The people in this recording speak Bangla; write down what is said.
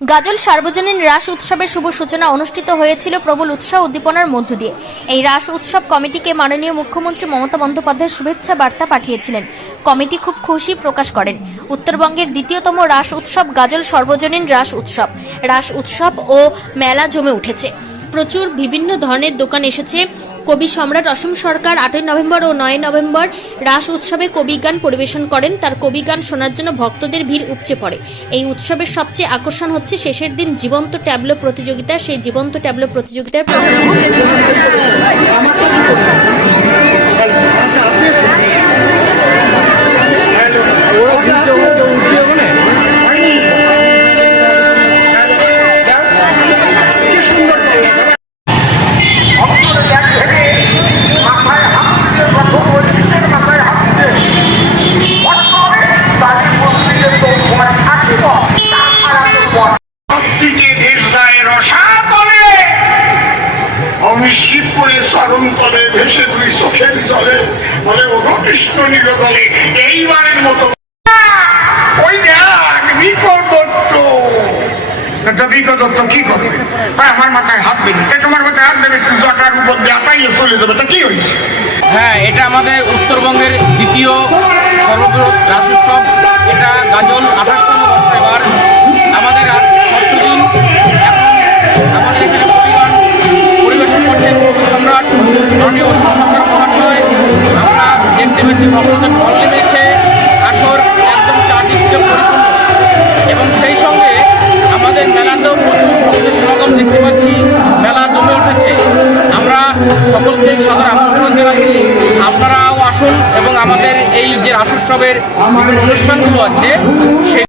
গাজল সার্বজনীন রাস উৎসবের শুভ সূচনা অনুষ্ঠিত হয়েছিল প্রবল উৎসাহ উদ্দীপনার মধ্য দিয়ে। এই রাস উৎসব কমিটিকে মাননীয় মুখ্যমন্ত্রী মমতা বন্দ্যোপাধ্যায় শুভেচ্ছা বার্তা পাঠিয়েছিলেন। কমিটি খুব খুশি প্রকাশ করেন। উত্তরবঙ্গের দ্বিতীয়তম রাস উৎসব গাজল সর্বজনীন রাস উৎসব। রাস উৎসব ও মেলা জমে উঠেছে। প্রচুর বিভিন্ন ধরনের দোকান এসেছে। কবি সম্রাট অসম সরকার আটই নভেম্বর ও নয় নভেম্বর রাস উৎসবে কবিগান পরিবেশন করেন। তার কবিগান শোনার জন্য ভক্তদের ভিড় উপচে পড়ে। এই উৎসবের সবচেয়ে আকর্ষণ হচ্ছে শেষের দিন জীবন্ত ট্যাবলো প্রতিযোগিতা। সেই জীবন্ত ট্যাবলো প্রতিযোগিতার আমি শিব করে স্মরণ তলে ভেসে দুই চোখের জলে বলে, ওগো কৃষ্ণ নীলদলে এইবারের মতো ওই দেখ কি করবে? আমার মাথায় তোমার মাথায় উপর চলে যাবে। কি হ্যাঁ এটা আমাদের উত্তরবঙ্গের দ্বিতীয় দেখতে ভগবতের ফল নেমেছে, আসর একদম চারদিক পরিপূর্ণ। এবং সেই সঙ্গে আমাদের মেলাতেও প্রচুর ভক্তের সমাগম দেখতে পাচ্ছি, মেলা জমে উঠেছে। আমরা সকলকে সাদর আমন্ত্রণ জানাচ্ছি। আপনারাও আসুন এবং আমাদের এই যে রাসোৎসবের অনুষ্ঠানগুলো আছে